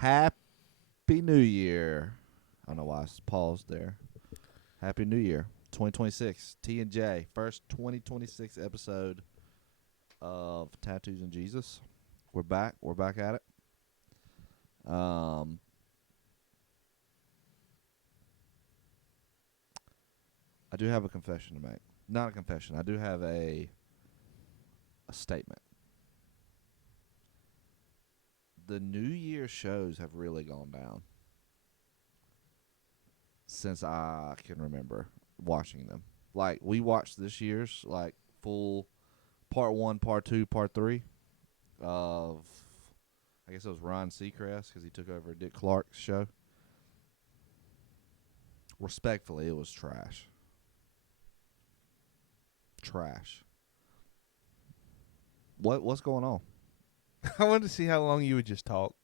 Happy New Year. I don't know why I paused there. Happy New Year. 2026. T and J. First 2026 episode of Tattoos and Jesus. We're back. We're back at it. I do have a confession to make. Not a confession. I do have a statement. The New Year shows have really gone down since I can remember watching them. Like, we watched this year's, like, full part 1, part 2, part 3 of, I guess it was Ryan Seacrest because he took over Dick Clark's show. Respectfully, it was trash. Trash. What's going on? I wanted to see how long you would just talk.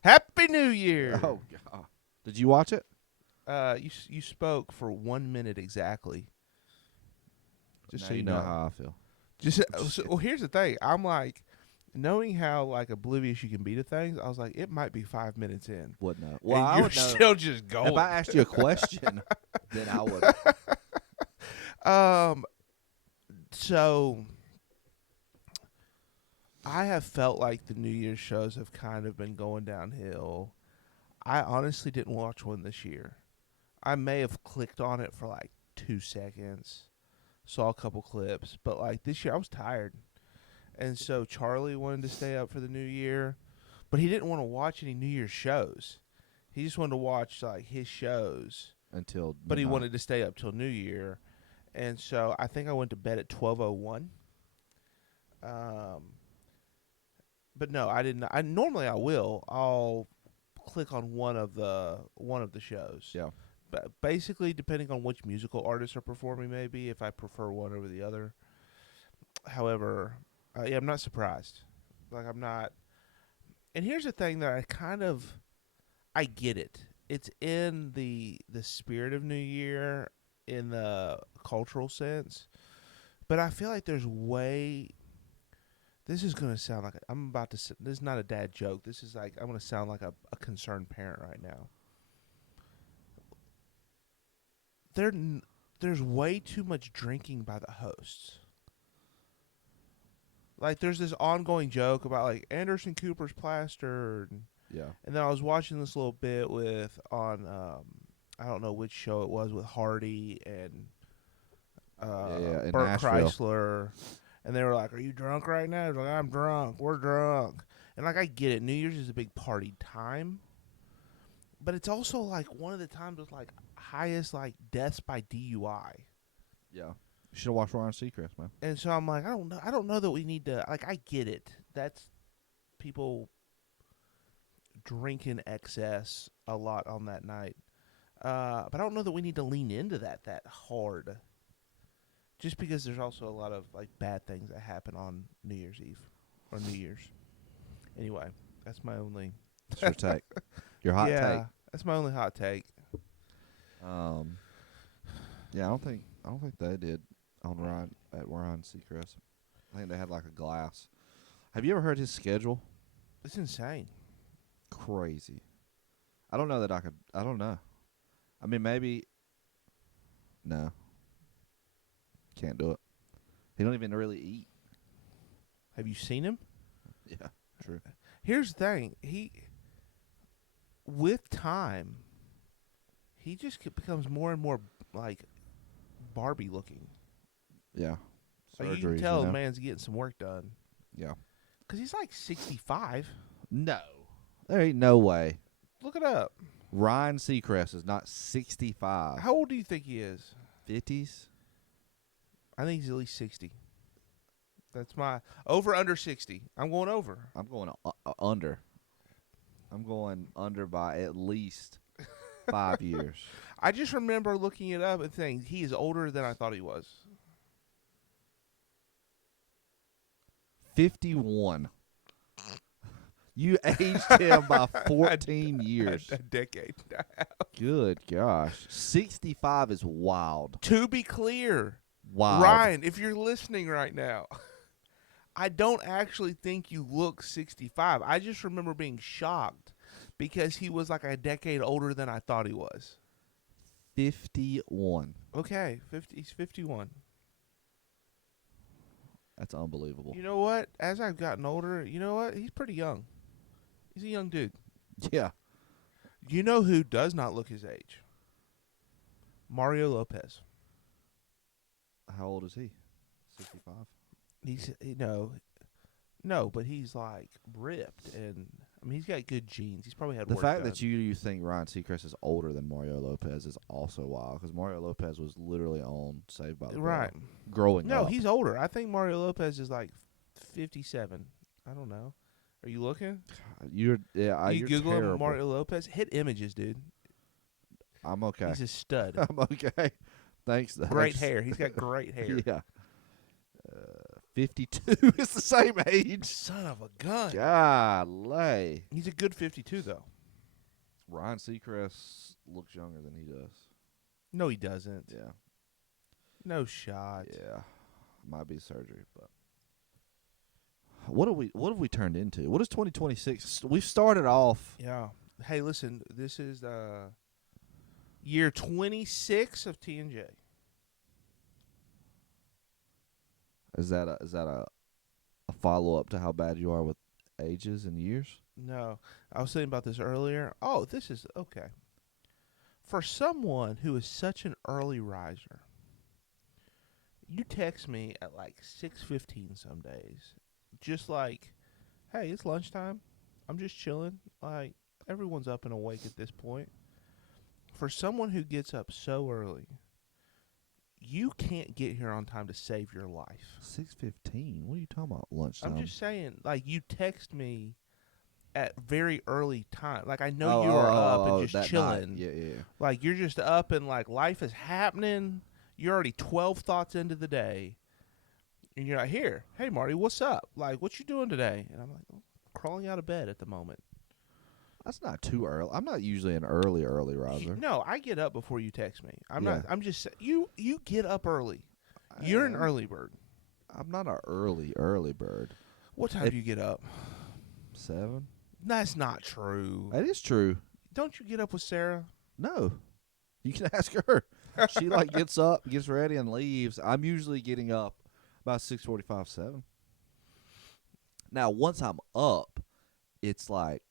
Happy New Year! Oh, God. Did you watch it? You spoke for 1 minute exactly. Just Now so you know how I feel. Well, here's the thing. I'm like, knowing how like oblivious you can be to things, I was like, it might be 5 minutes in. Wouldn't know. Well, I you're would know. still just going. If I asked you a question, then I would. So I have felt like the New Year's shows have kind of been going downhill. I honestly didn't watch one this year. I may have clicked on it for like 2 seconds, saw a couple clips, but like this year I was tired. And so Charlie wanted to stay up for the New Year, but he didn't want to watch any New Year's shows. He just wanted to watch like his shows Until but he midnight. wanted to stay up till New Year. And so I think I went to bed at 12:01. But no, I didn't. I normally I will. I'll click on one of the shows. Yeah. But basically, depending on which musical artists are performing, maybe if I prefer one over the other. However, yeah, I'm not surprised. Like I'm not. And here's the thing that I get it. It's in the spirit of New Year in the cultural sense, but I feel like there's way. This is gonna sound like I'm about to. This is not a dad joke. This is like I'm gonna sound like a concerned parent right now. There's way too much drinking by the hosts. Like there's this ongoing joke about like Anderson Cooper's plastered. Yeah. And then I was watching this little bit on I don't know which show it was with Hardy and in Burt Nashville. Chrysler, and they were like, "Are you drunk right now?" I was like, "I'm drunk. We're drunk." And like I get it, New Year's is a big party time, but it's also like one of the times with like highest like deaths by DUI. Yeah. You should have watched Ryan Seacrest, man. And so I'm like, I don't know that we need to like. I get it. That's people drink in excess a lot on that night. But I don't know that we need to lean into that hard. Just because there's also a lot of like bad things that happen on New Year's Eve or New Year's. Anyway, that's my only. That's your take. Your hot take. That's my only hot take. Yeah, I don't think they did on Ryan Seacrest. I think they had like a glass. Have you ever heard his schedule? It's insane. Crazy. I don't know that I could. I don't know. I mean, maybe. No. Can't do it. He don't even really eat. Have you seen him? Yeah, true. Here's the thing. With time, he just becomes more and more like Barbie looking. Yeah. Like you can tell the man's getting some work done. Yeah. Because he's like 65. No. There ain't no way. Look it up. Ryan Seacrest is not 65. How old do you think he is? 50s? I think he's at least 60. That's my over under 60. I'm going over. I'm going under. I'm going under by at least 5 years. I just remember looking it up and saying he is older than I thought he was. 51. You aged him by 14 years. A decade. Good gosh. 65 is wild. To be clear, Wild. Ryan, if you're listening right now, I don't actually think you look 65. I just remember being shocked because he was like a decade older than I thought he was. 51. Okay, he's 51. That's unbelievable. You know what? As I've gotten older, you know what? He's pretty young. He's a young dude. Yeah. You know who does not look his age? Mario Lopez. How old is he? 65. He's no, but he's like ripped, and I mean he's got good genes. He's probably had The work fact done. that you think Ryan Seacrest is older than Mario Lopez is also wild, because Mario Lopez was literally on Saved by the Bell right. growing No, up. he's older. I think Mario Lopez is like 57. I don't know. Are you looking? You're You Google terrible. Mario Lopez. Hit images, dude. I'm okay. He's a stud. I'm okay. Thanks. Great hair. He's got great hair. Yeah. 52 is the same age. Son of a gun. Golly. He's a good 52 though. Ryan Seacrest looks younger than he does. No, he doesn't. Yeah. No shot. Yeah. Might be surgery, but what have we turned into? What is 2026? We've started off. Yeah. Hey, listen. This is year 26 of T&J. Is that a follow up to how bad you are with ages and years? No, I was thinking about this earlier. Oh, this is okay. For someone who is such an early riser, you text me at like 6:15 some days, just like, "Hey, it's lunchtime. I'm just chilling." Like everyone's up and awake at this point. For someone who gets up so early, you can't get here on time to save your life. 6:15. What are you talking about? Lunchtime. I'm just saying, like, you text me at very early time. Like, I know you are up and just chilling. Yeah. Like, you're just up and, like, life is happening. You're already 12 thoughts into the day. And you're like, here, hey, Marty, what's up? Like, what you doing today? And I'm like, oh, crawling out of bed at the moment. That's not too early. I'm not usually an early riser. No, I get up before you text me. I'm Yeah. not. I'm just you get up early. You're an early bird. I'm not an early bird. What time do you get up? 7. That's not true. That is true. Don't you get up with Sarah? No. You can ask her. She like gets up, gets ready, and leaves. I'm usually getting up about 6:45, 7. Now, once I'm up, it's like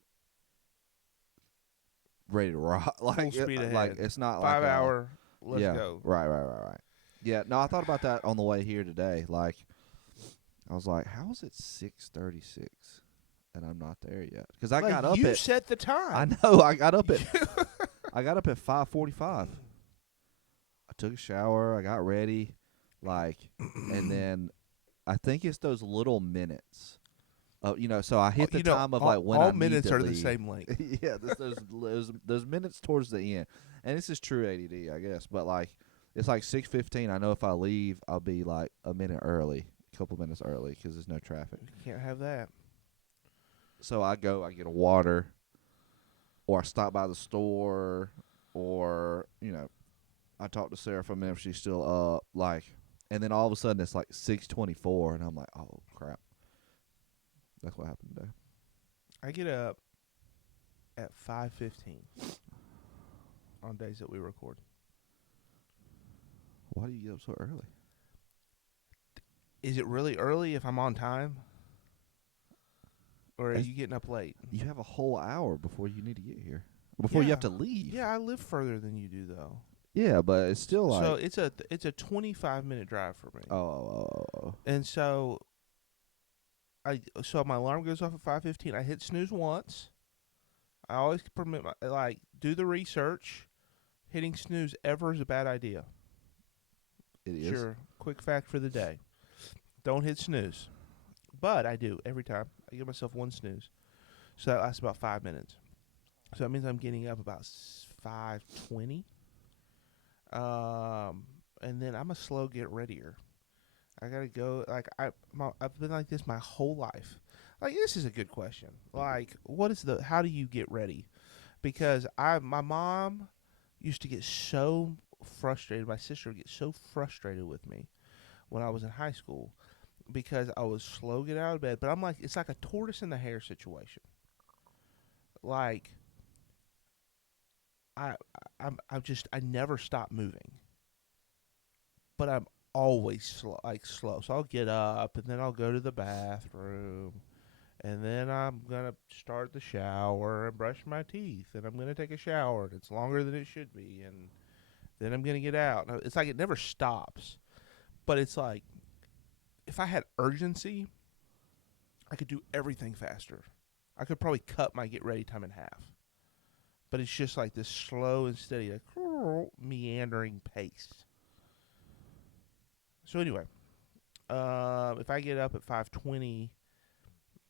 ready to rock. Like, Full speed ahead. like it's not 5 like hour. Let's yeah, go. Right. Yeah, no, I thought about that on the way here today. Like, I was like, how is it 6:36 and I'm not there yet? Because I got up you at. set the time. I know. I got up at. I got up at 5:45. I took a shower. I got ready, like, and then I think it's those little minutes. So I hit the time of like when all I minutes need to are leave. the same length. Yeah, those minutes towards the end, and this is true ADD, I guess. But like, it's like 6:15. I know if I leave, I'll be like a minute early, a couple minutes early, because there's no traffic. You can't have that. So I go, I get a water, or I stop by the store, or I talk to Sarah for a minute if she's still up, like, and then all of a sudden it's like 6:24, and I'm like, oh crap. That's what happened today. I get up at 5:15 on days that we record. Why do you get up so early? Is it really early if I'm on time? Or are you getting up late? You have a whole hour before you need to get here. Before you have to leave. Yeah, I live further than you do, though. Yeah, but it's still like... So it's a 25-minute drive for me. Oh. And so my alarm goes off at 5:15. I hit snooze once. I always do the research. Hitting snooze ever is a bad idea. It is. Sure. Quick fact for the day. Don't hit snooze. But I do every time. I give myself one snooze. So that lasts about 5 minutes. So that means I'm getting up about 5:20. And then I'm a slow get readier. I gotta go. Like I've been like this my whole life. Like, this is a good question. Like, how do you get ready? Because my mom used to get so frustrated. My sister would get so frustrated with me when I was in high school because I was slow get out of bed. But I'm like, it's like a tortoise in the hare situation. Like, I I never stop moving, but I'm always slow. So I'll get up and then I'll go to the bathroom, and then I'm gonna start the shower and brush my teeth, and I'm gonna take a shower, and it's longer than it should be, and then I'm gonna get out. Now, it's like it never stops, but it's like if I had urgency, I could do everything faster. I could probably cut my get ready time in half. But it's just like this slow and steady, like meandering pace. So anyway, if I get up at 5:20,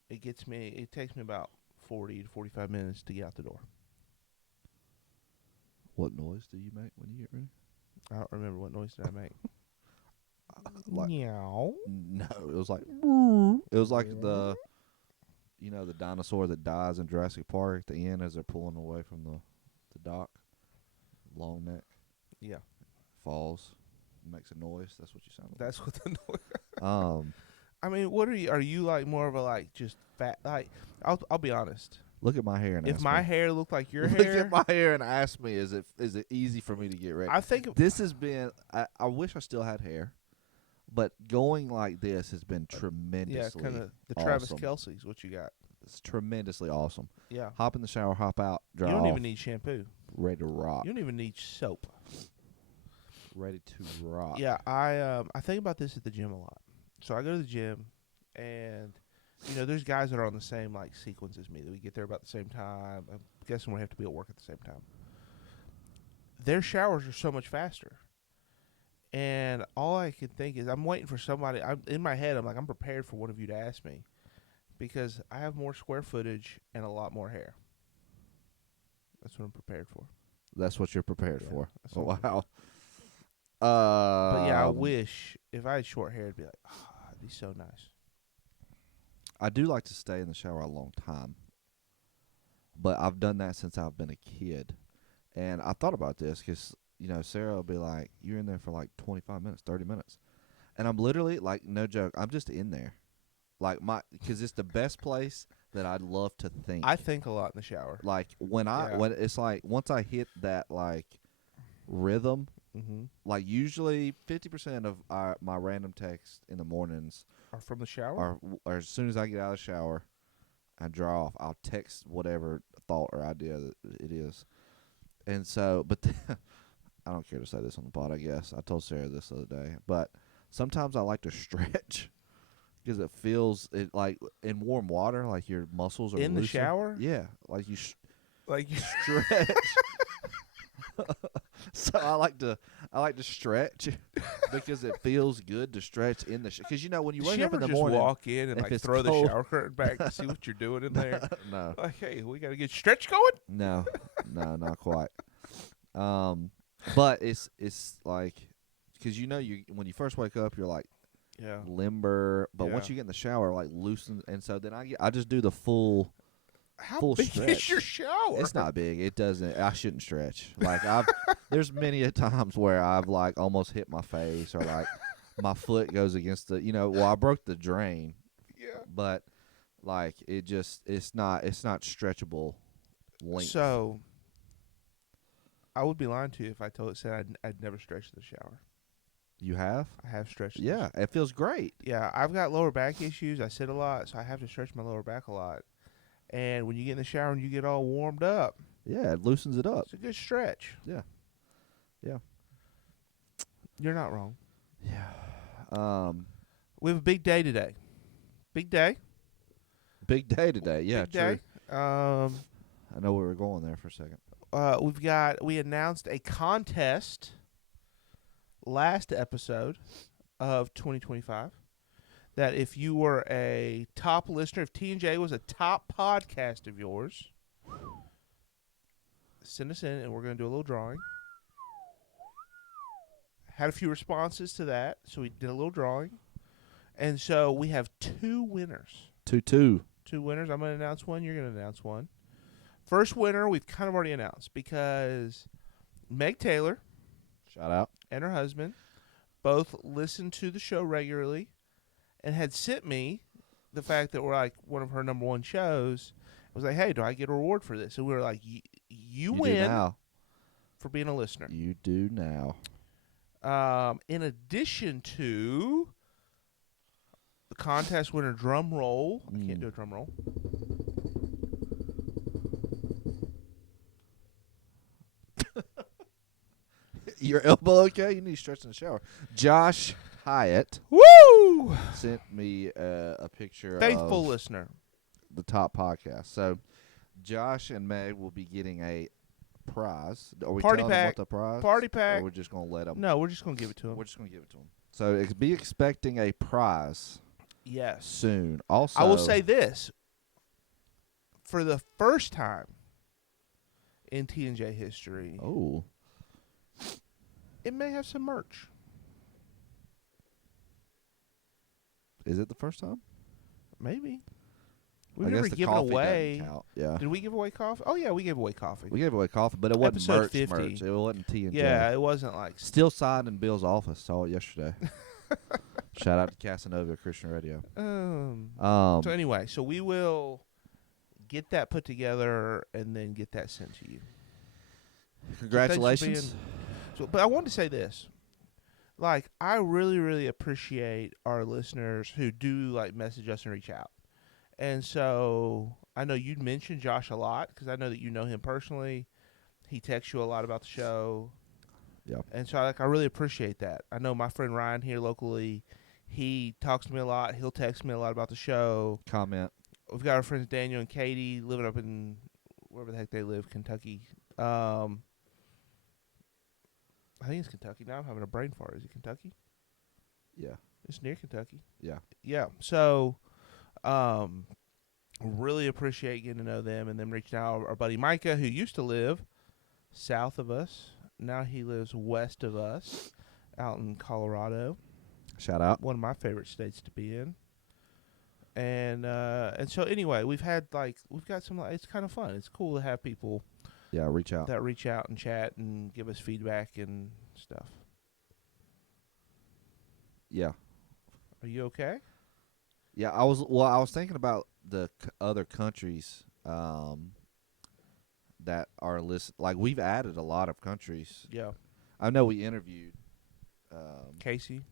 it takes me about 40 to 45 minutes to get out the door. What noise do you make when you get ready? I don't remember what noise did I make. Like, Meow. no, it was like the the dinosaur that dies in Jurassic Park at the end as they're pulling away from the dock. Long neck Yeah, falls, makes a noise. That's what you sound like. that's what the noise. Um, I mean, what are you? Are you like more of a like just fat? Like, I'll be honest. look at my hair and If ask my me. hair looked like your Look hair, at my hair and ask me, is it easy for me to get ready? I think This has been. I wish I still had hair, but going like this has been tremendously. kind of the Travis awesome. Kelce's what you got. It's tremendously awesome. Yeah, Hop in the shower, hop out, dry you don't off, even need shampoo. ready to rock. You don't even need soap. Ready to rock. Yeah, I think about this at the gym a lot. So I go to the gym, and there's guys that are on the same like sequence as me that we get there about the same time. I'm guessing we have to be at work at the same time. Their showers are so much faster, and all I can think is I'm waiting for somebody. In my head, I'm prepared for one of you to ask me, because I have more square footage and a lot more hair. That's what I'm prepared for. That's what you're prepared Yeah, for. that's Oh, what I'm wow. But yeah, I wish if I had short hair, it'd be like, it'd be so nice. I do like to stay in the shower a long time, but I've done that since I've been a kid. And I thought about this because, Sarah will be like, you're in there for like 25 minutes, 30 minutes. And I'm literally, like, no joke, I'm just in there. Like, because it's the best place that I'd love to think. I think a lot in the shower. Like, when it's like, once I hit that, like, rhythm, Mm-hmm. like, usually 50% of my random texts in the mornings Or from the shower? or as soon as I get out of the shower, I draw off. I'll text whatever thought or idea that it is. And so, but I don't care to say this on the pod, I guess. I told Sarah this the other day. But sometimes I like to stretch because it feels like in warm water, like your muscles are in the looser. shower? Yeah, like you Like stretch. So I like to stretch because it feels good to stretch in the because when you wake up in the just morning, walk in and if like it's throw cold- the shower curtain back to see what you're doing in there? no, Like, hey, we got to get stretch going. no, not quite. But it's like because you when you first wake up, you're like Yeah. limber, but once Yeah. you get in the shower, like loosen, and so then I just do the full. How Full big stretch. is your shower? It's not big. It doesn't. I shouldn't stretch. Like there's many a times where I've like almost hit my face or like my foot goes against the. Well, I broke the drain, Yeah. but like it's not stretchable length. So, I would be lying to you if I said I'd never stretched in the shower. You have? I have stretched. in the Yeah, it feels great. Yeah, I've got lower back issues. I sit a lot, so I have to stretch my lower back a lot. And when you get in the shower and you get all warmed up, Yeah, it loosens it up. it's a good stretch. Yeah. You're not wrong. Yeah. We have a big day today. Big day. Big day today. Yeah, Big true. day. I know where we're going there for a second. We announced a contest last episode of 2025 that if you were a top listener, if T&J was a top podcast of yours, send us in and we're going to do a little drawing. Had a few responses to that, so we did a little drawing. And so we have 2 winners. 2-2. 2 winners. I'm going to announce one. You're going to announce one. First winner we've kind of already announced because Meg Taylor Shout out. and her husband both listen to the show regularly and had sent me the fact that we're like one of her number 1 shows. I was like, hey, do I get a reward for this? And we were like, you You do win. now. for being a listener. You do now. In addition to the contest winner drum roll. I can't do a drum roll. Your elbow okay? You need to stretch in the shower. Josh Hyatt Woo! sent me a picture Faithful of listener. the top podcast. So Josh and Meg will be getting a prize. Are we Party telling them what pack. the prize? Party Or pack. we're just going to let them? No, we're just going to give it to him. We're just going to give it to them. So be expecting a prize Yes. soon. Also, I will say this. For the first time in T&J history, oh, it may have some merch. is it the first time? Maybe. We've I never guess the given coffee away. doesn't count. Yeah. Did we give away coffee? Oh, yeah, we gave away coffee. We gave away coffee, but it wasn't Episode merch. 50. Merch. It wasn't T&J. Yeah, it wasn't like. Still signed in Bill's office. Saw it yesterday. Shout out to Casanova Christian Radio. So anyway, so we will get that put together and then get that sent to you. Congratulations. But I wanted to say this. Like, I really, really appreciate our listeners who do, like, message us and reach out. And so I know you mentioned Josh a lot because I know that you know him personally. He texts you a lot about the show. Yeah. And so, like, I really appreciate that. I know my friend Ryan here locally, he talks to me a lot. He'll text me a lot about the show. Comment. We've got our friends Daniel and Katie living up in wherever the heck they live, Kentucky. I think it's Kentucky now. I'm having a brain fart. Is it Kentucky? Yeah. It's near Kentucky. Yeah. Yeah. So, really appreciate getting to know them and then reaching out. Our buddy Micah, who used to live south of us, now he lives west of us, out in Colorado. Shout out. One of my favorite states to be in. And so anyway, we've got some. It's kind of fun. It's cool to have people. Yeah, reach out. That reach out and chat and give us feedback and stuff. Yeah. Are you okay? Yeah, I was thinking about the other countries that are listed. Like, we've added a lot of countries. Yeah. I know we interviewed Casey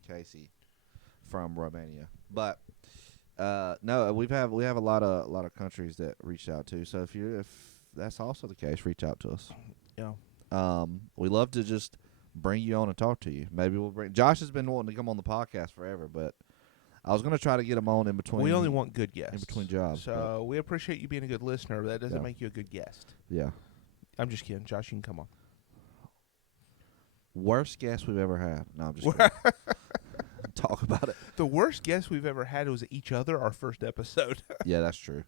from Romania, but no, we have a lot of countries that reached out to. So if that's also the case, reach out to us. Yeah. We love to just bring you on and talk to you. Maybe we'll bring. Josh has been wanting to come on the podcast forever, but I was going to try to get him on in between. We only want good guests. In between jobs. So we appreciate you being a good listener, but that doesn't make you a good guest. Yeah. I'm just kidding. Josh, you can come on. Worst guest we've ever had. No, I'm just kidding. Talk about it. The worst guest we've ever had was each other, our first episode. Yeah, that's true.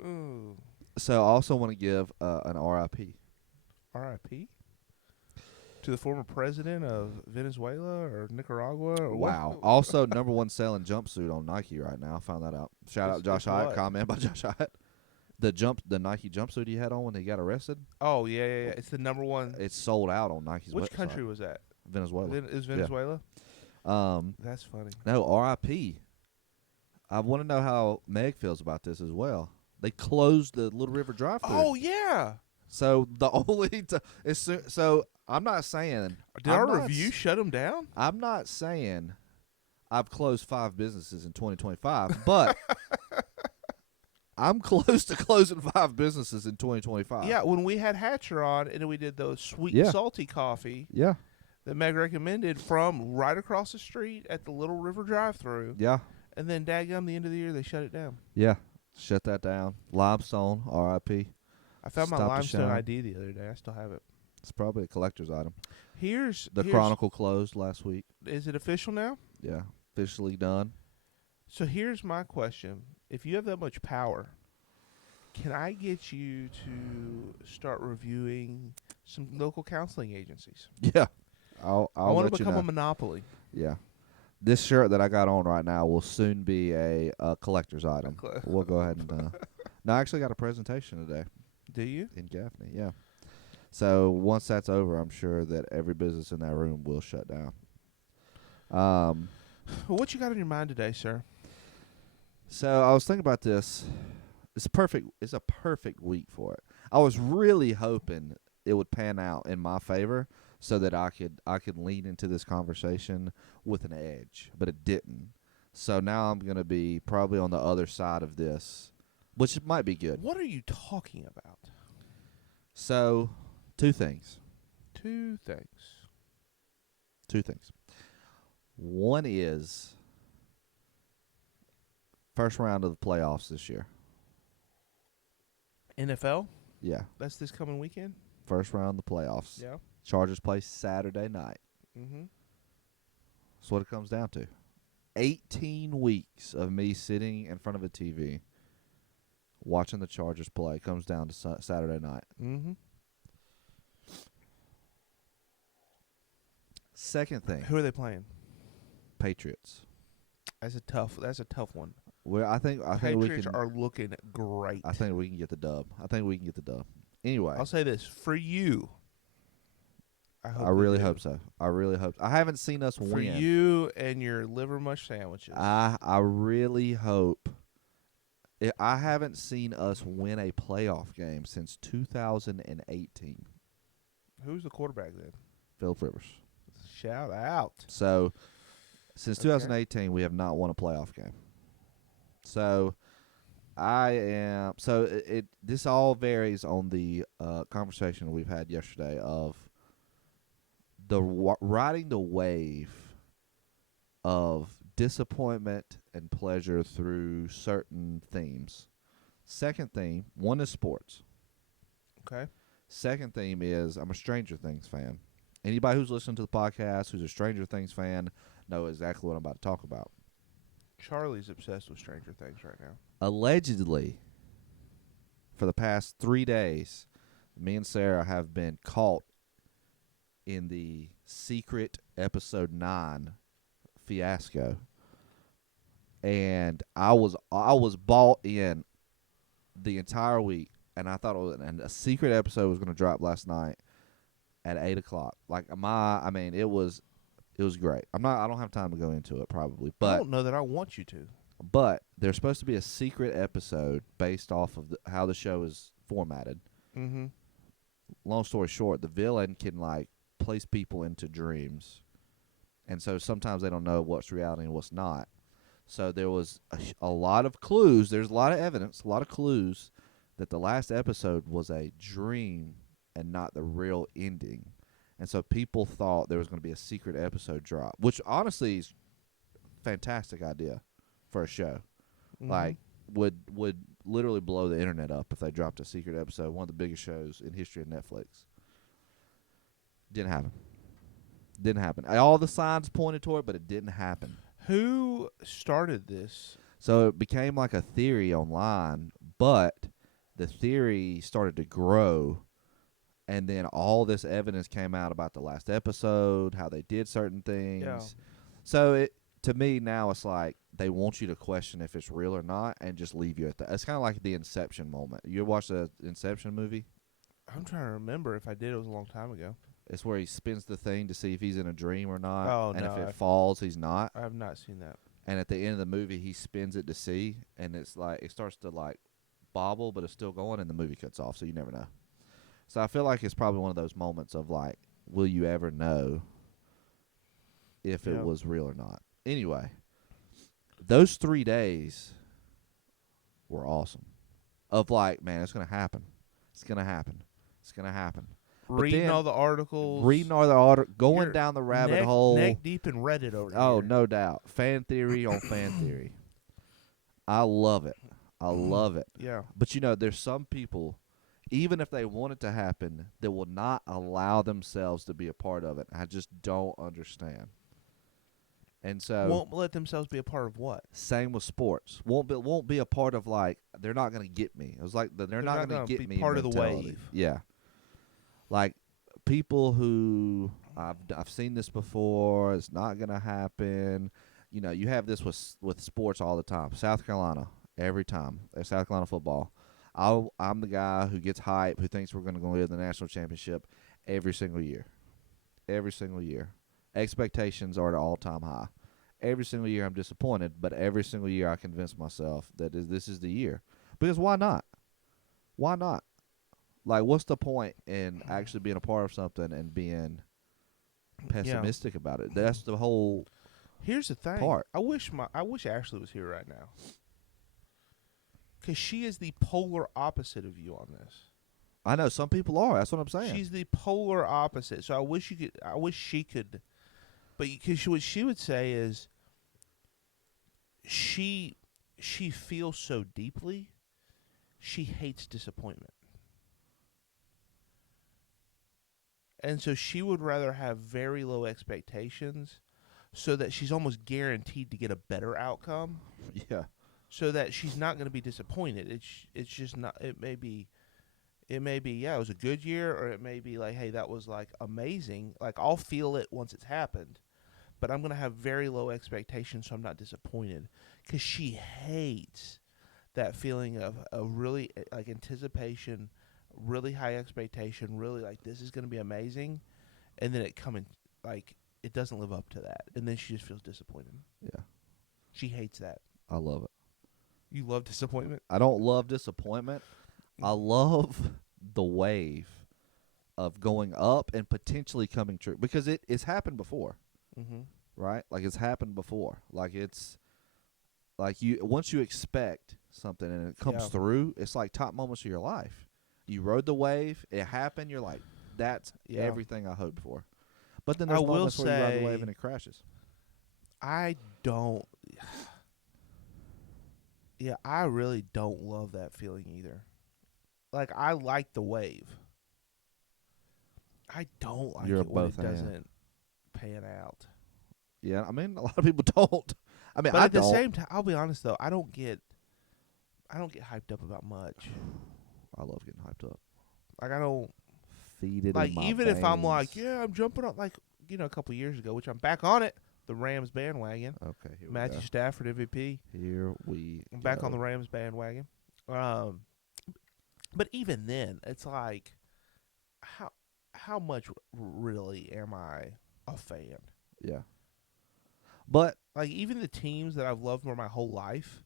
Ooh. So I also want to give an RIP. RIP? To the former president of Venezuela or Nicaragua or wow. what? Also, number one selling jumpsuit on Nike right now. I found that out. Shout out Josh Hyatt. What? Comment by Josh Hyatt. The Nike jumpsuit he had on when he got arrested. Oh, yeah. It's the number one. It's sold out on Nike's website. Which country was that? Venezuela. Is Venezuela? Yeah. That's funny. No, RIP. I want to know how Meg feels about this as well. They closed the Little River drive-thru. Oh, yeah. So the only so I'm not saying. Did our review shut them down? I'm not saying I've closed 5 businesses in 2025, but I'm close to closing 5 businesses in 2025. Yeah, when we had Hatcher on and we did those sweet and salty coffee Yeah. that Meg recommended from right across the street at the Little River drive-thru. Yeah. And then daggum, the end of the year, they shut it down. Yeah. Shut that down. Limestone, RIP. I found my Stop the limestone shine. ID the other day. I still have it. It's probably a collector's item. Here's Chronicle closed last week. Is it official now? Yeah. Officially done. So here's my question. If you have that much power, can I get you to start reviewing some local counseling agencies? Yeah. I'll I want let to you become know. a monopoly. Yeah. This shirt that I got on right now will soon be a collector's item. We'll go ahead and... No, I actually got a presentation today. Do you? In Gaffney, yeah. So once that's over, I'm sure that every business in that room will shut down. Well, what you got on your mind today, sir? So I was thinking about this. It's a perfect week for it. I was really hoping it would pan out in my favor, so that I could lean into this conversation with an edge, but it didn't. So now I'm gonna be probably on the other side of this, which might be good. What are you talking about? So, two things. Two things. Two things. One is first round of the playoffs this year. NFL? Yeah, That's this coming weekend? first round of the playoffs. Yeah. Chargers play Saturday night. Mm-hmm. That's what it comes down to. 18 weeks of me sitting in front of a TV watching the Chargers play comes down to Saturday night. Mm-hmm. Second thing, Who are they playing? Patriots. That's a tough one. Where I think we Patriots can are looking great. I think we can get the dub. Anyway, I'll say this for you. I really hope so. I haven't seen us For win. you and your liver mush sandwiches. I really hope. I haven't seen us win a playoff game since 2018. Who's the quarterback then? Philip Rivers. Shout out. So, since Okay. 2018, we have not won a playoff game. So, this all varies on the conversation we've had yesterday of riding the wave of disappointment and pleasure through certain themes. Second theme, one is sports. Okay. Second theme is I'm a Stranger Things fan. Anybody who's listened to the podcast who's a Stranger Things fan know exactly what I'm about to talk about. Charlie's obsessed with Stranger Things right now. Allegedly, for the past 3 days, me and Sarah have been caught in the secret episode 9 fiasco. And I was bought in the entire week, and I thought a secret episode was going to drop last night at 8:00. It was great. I don't have time to go into it probably, I but don't know that I want you to. there's supposed to be a secret episode based off of how the show is formatted. Mm-hmm. Long story short, the villain can place people into dreams, and so sometimes they don't know what's reality and what's not. So there was a lot of clues. There's a lot of evidence, a lot of clues that the last episode was a dream and not the real ending. And so people thought there was going to be a secret episode drop, which honestly is a fantastic idea for a show. Mm-hmm. Would literally blow the internet up if they dropped a secret episode, one of the biggest shows in history of Netflix. Didn't happen. All the signs pointed toward it, but it didn't happen. Who started this? So it became like a theory online, but the theory started to grow, and then all this evidence came out about the last episode, how they did certain things. Yeah. So to me now it's like they want you to question if it's real or not and just leave you at that. It's kind of like the Inception moment. You ever watched the Inception movie? I'm trying to remember if I did. It was a long time ago. It's where he spins the thing to see if he's in a dream or not. Oh, and no, if it falls, he's not. I have not seen that. And at the end of the movie, he spins it to see, and it's like it starts to bobble, but it's still going, and the movie cuts off, so you never know. So I feel like it's probably one of those moments of will you ever know if it was real or not? Anyway, those 3 days were awesome. Of man, it's gonna happen. It's gonna happen. It's gonna happen. Reading all the articles. Going down the rabbit hole. Neck deep in Reddit over here. Oh, no doubt. Fan theory on fan theory. I love it. I love it. Yeah. But, there's some people, even if they want it to happen, that will not allow themselves to be a part of it. I just don't understand. And so Won't let themselves be a part of what? same with sports. Won't be a part of they're not going to get me. It was they're not going to get me part of the mentality. wave. Yeah. People who I've seen this before, it's not going to happen. You have this with sports all the time. South Carolina, every time. South Carolina football. I'm the guy who gets hype, who thinks we're going to go win the national championship every single year. Every single year. Expectations are at an all-time high. Every single year I'm disappointed, but every single year I convince myself that this is the year. Because why not? Why not? Like, what's the point in actually being a part of something and being pessimistic about it? That's the whole Here's the thing. part. I wish Ashley was here right now, because she is the polar opposite of you on this. I know some people are. That's what I'm saying. She's the polar opposite. So I wish she could. But because what she would say is, she feels so deeply, she hates disappointment. And so she would rather have very low expectations so that she's almost guaranteed to get a better outcome, Yeah. so that she's not going to be disappointed. It's just not. It may be yeah, it was a good year, or it may be like, hey, that was like amazing. Like, I'll feel it once it's happened, but I'm going to have very low expectations so I'm not disappointed, because she hates that feeling of a really like anticipation, really high expectation, really like this is going to be amazing, and then it coming like it doesn't live up to that, and then she just feels disappointed. Yeah. She hates that. I love it. You love disappointment? I don't love disappointment. I love the wave of going up and potentially coming true, because it's happened before, Mm-hmm. right? Like, it's happened before. Like, it's like once you expect something and it comes through, it's like top moments of your life. You rode the wave, it happened, you're like, that's everything I hoped for. But then there's moments where you ride the wave and it crashes. I don't. Yeah, I really don't love that feeling either. Like, I like the wave. I don't like You're it when it both hand. doesn't pan out. Yeah, I mean, a lot of people don't. I mean, But I at the don't. same time, I'll be honest though, I don't get hyped up about much. I love getting hyped up. Like, I don't Feed it like, in my even veins. if I'm like, yeah, I'm jumping on, like, a couple years ago, which I'm back on it, the Rams bandwagon. Okay, here Matthew we go. Stafford MVP. Here we I'm go. back on the Rams bandwagon. But even then, it's like, how much really am I a fan? Yeah. But Like, even the teams that I've loved for my whole life,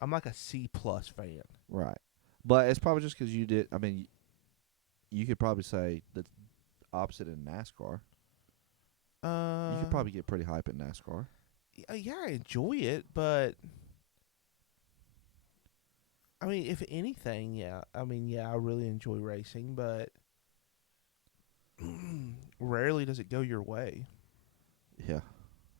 I'm like a C+ fan. right. But it's probably just because you did. I mean, you could probably say the opposite in NASCAR. You could probably get pretty hype in NASCAR. Yeah, I enjoy it, but I mean, if anything, yeah. I mean, yeah, I really enjoy racing, but rarely does it go your way. Yeah.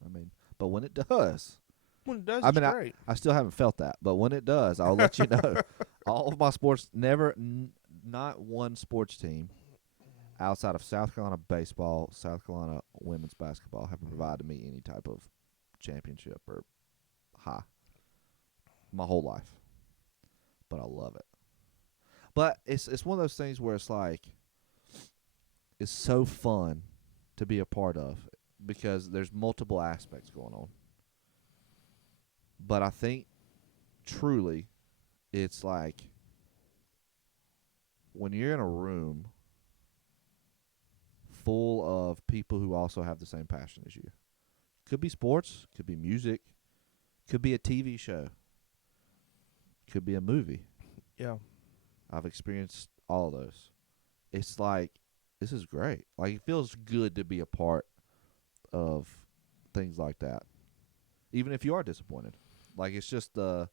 I mean, but when it does, When it does, I it's mean, great. I still haven't felt that. But when it does, I'll let you know. All of my sports, not one sports team outside of South Carolina baseball, South Carolina women's basketball have provided me any type of championship or high my whole life. But I love it. But it's one of those things where it's like, it's so fun to be a part of because there's multiple aspects going on. But I think truly it's like when you're in a room full of people who also have the same passion as you. Could be sports, could be music, could be a TV show, could be a movie. Yeah. I've experienced all of those. It's like, this is great. Like, it feels good to be a part of things like that. Even if you are disappointed. Like, it's just the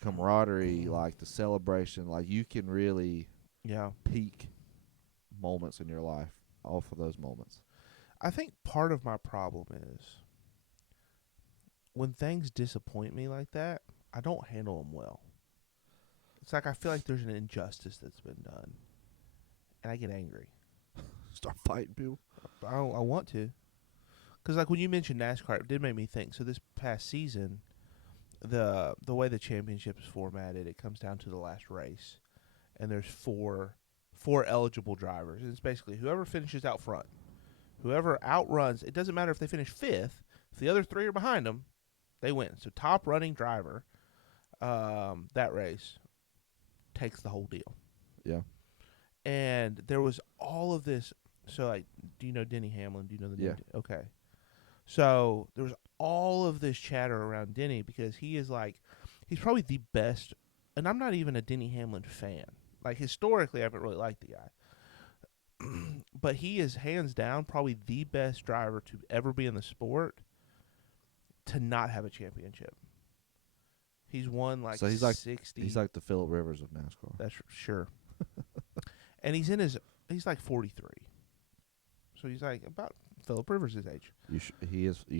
camaraderie, like the celebration. Like, you can really peak moments in your life off of those moments. I think part of my problem is when things disappoint me like that, I don't handle them well. It's like I feel like there's an injustice that's been done, and I get angry. Start fighting people. I want to, because like when you mentioned NASCAR, it did make me think. So this past season, the way the championship is formatted, it comes down to the last race, and there's four eligible drivers, and it's basically whoever finishes out front, whoever outruns. It doesn't matter if they finish fifth; if the other three are behind them, they win. So top running driver, that race takes the whole deal. Yeah. And there was all of this. So, like, do you know Denny Hamlin? Do you know the name? Yeah. Okay. So there was all of this chatter around Denny because he is like, he's probably the best. And I'm not even a Denny Hamlin fan. Like historically, I haven't really liked the guy. But he is hands down probably the best driver to ever be in the sport to not have a championship. He's won like So he's like 60. he's like the Phillip Rivers of NASCAR. That's sure. And he's like 43. So he's like about Phillip Rivers' age. You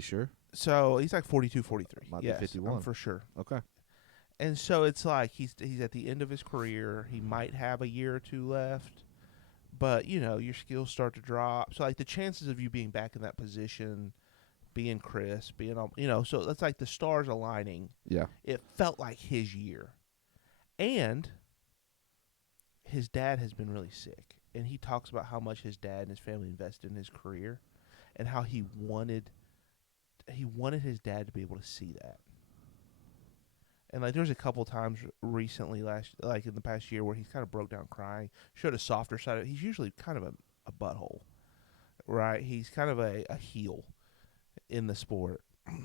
sure? So he's like 42, 43. Might yes, be 51 for sure. Okay. And so it's like he's at the end of his career. He might have a year or two left, but your skills start to drop. So like the chances of you being back in that position, being crisp, so that's like the stars aligning. Yeah. It felt like his year, and his dad has been really sick, and he talks about how much his dad and his family invested in his career, and how he wanted his dad to be able to see that. And like, there's a couple times recently, in the past year, where he's kind of broke down crying, showed a softer side of it. He's usually kind of a butthole, right? He's kind of a heel in the sport,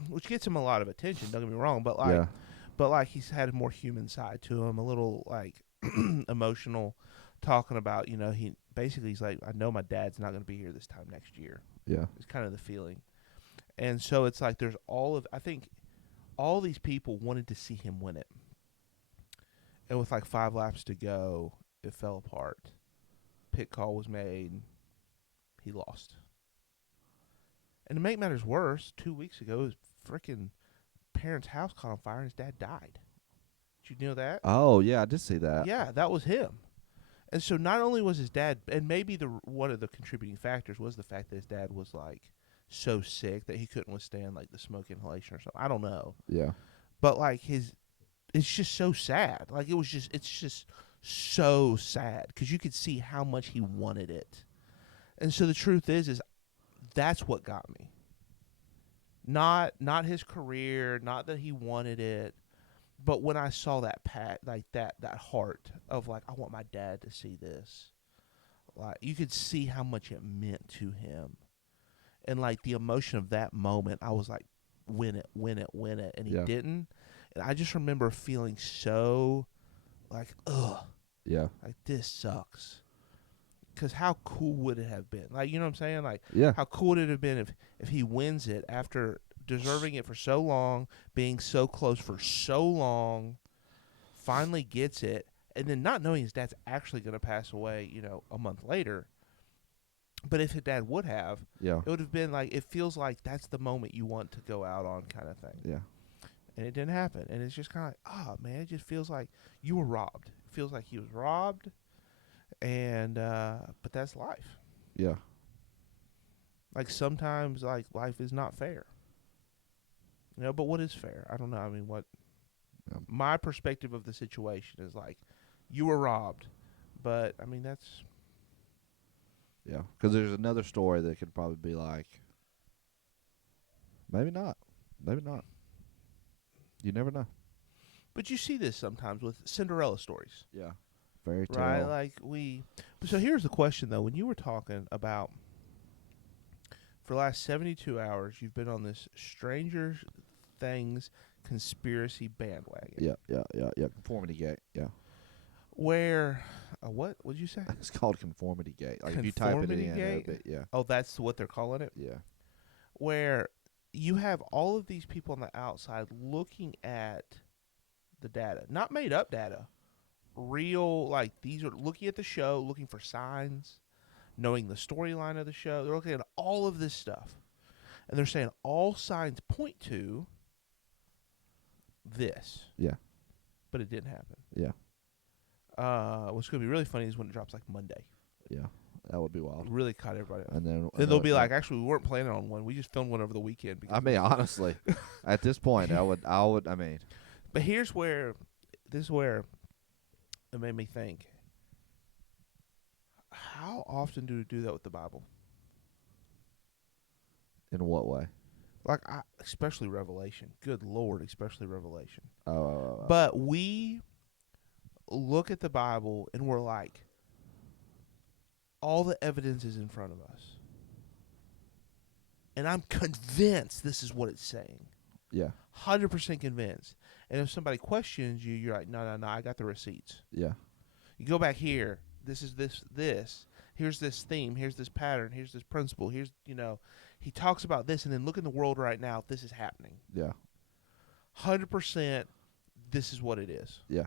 which gets him a lot of attention. Don't get me wrong, but he's had a more human side to him, a little like emotional, talking about he's like, I know my dad's not going to be here this time next year. Yeah. It's kind of the feeling, and so it's like there's I think all these people wanted to see him win it. And with like 5 laps to go, it fell apart. Pit call was made. He lost. And to make matters worse, 2 weeks ago, his freaking parents' house caught on fire and his dad died. Did you know that? Oh, yeah, I did see that. Yeah, that was him. And so not only was his dad, and maybe one of the contributing factors was the fact that his dad was like so sick that he couldn't withstand like the smoke inhalation or something. I don't know. Yeah. But like it's just so sad. Like it's just so sad because you could see how much he wanted it. And so the truth is that's what got me. Not his career, not that he wanted it, but when I saw that that heart of like, I want my dad to see this. Like, you could see how much it meant to him. And like the emotion of that moment, I was like, win it, win it, win it. And he didn't. And I just remember feeling so like, ugh. Yeah. Like, this sucks. Because how cool would it have been? Like, you know what I'm saying? Like, how cool would it have been if he wins it after deserving it for so long, being so close for so long, finally gets it, and then not knowing his dad's actually going to pass away, a month later. But if his dad would have, it would have been like, it feels like that's the moment you want to go out on, kind of thing. Yeah. And it didn't happen. And it's just kind of like, oh, man, it just feels like you were robbed. It feels like he was robbed. And, but that's life. Yeah. Like, sometimes, like, life is not fair. But what is fair? I don't know. I mean, my perspective of the situation is like, you were robbed. But, I mean, that's... Yeah, because there's another story that could probably be like, maybe not. Maybe not. You never know. But you see this sometimes with Cinderella stories. Yeah. Fairy tale. Right? Like, So here's the question, though. When you were talking about, for the last 72 hours, you've been on this Stranger Things conspiracy bandwagon. Yeah. Conformity gate. Yeah. Where, what would you say? It's called conformity gate. Like, if you type it in, yeah. Oh, that's what they're calling it? Yeah. Where you have all of these people on the outside looking at the data. Not made up data. Real, like, these are looking at the show, looking for signs, knowing the storyline of the show. They're looking at all of this stuff. And they're saying all signs point to this. Yeah. But it didn't happen. Yeah. What's going to be really funny is when it drops like Monday. Yeah. That would be wild. Really caught everybody off. And then they'll be like, actually, we weren't planning on one. We just filmed one over the weekend. I mean, honestly, at this point, I mean. But this is where it made me think. How often do we do that with the Bible? In what way? Like, especially Revelation. Good Lord, especially Revelation. Oh. But we look at the Bible and we're like, all the evidence is in front of us. And I'm convinced this is what it's saying. Yeah. 100% convinced. And if somebody questions you, you're like, no, I got the receipts. Yeah. You go back here. This is this. Here's this theme. Here's this pattern. Here's this principle. Here's he talks about this, and then look in the world right now. This is happening. Yeah. 100%. This is what it is. Yeah.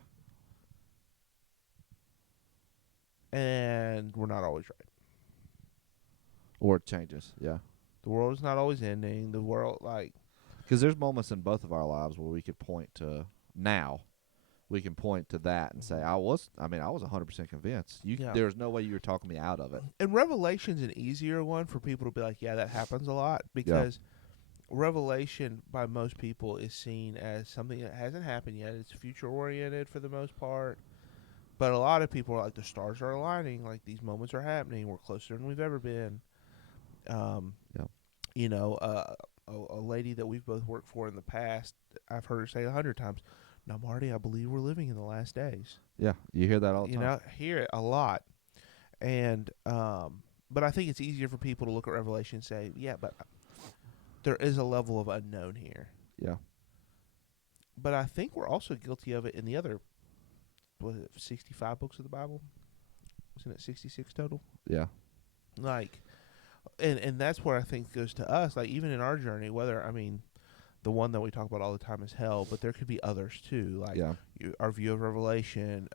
And we're not always right. Or it changes. Yeah. The world is not always ending. The world, like, because there's moments in both of our lives where we could point to now. We can point to that and say, I was 100% convinced. There's no way you were talking me out of it. And Revelation's an easier one for people to be like, yeah, that happens a lot, because Revelation by most people is seen as something that hasn't happened yet. It's future oriented for the most part. But a lot of people are like, the stars are aligning, like these moments are happening. We're closer than we've ever been. You know, a lady that we've both worked for in the past, I've heard her say 100 times, "Now, Marty, I believe we're living in the last days." Yeah, you hear that all the time. You know, hear it a lot. And but I think it's easier for people to look at Revelation and say, yeah, but there is a level of unknown here. Yeah. But I think we're also guilty of it in the other, 65 books of the Bible? Isn't it 66 total? Yeah. Like, and that's where I think it goes to us. Like, even in our journey, the one that we talk about all the time is hell, but there could be others too. Like our view of Revelation,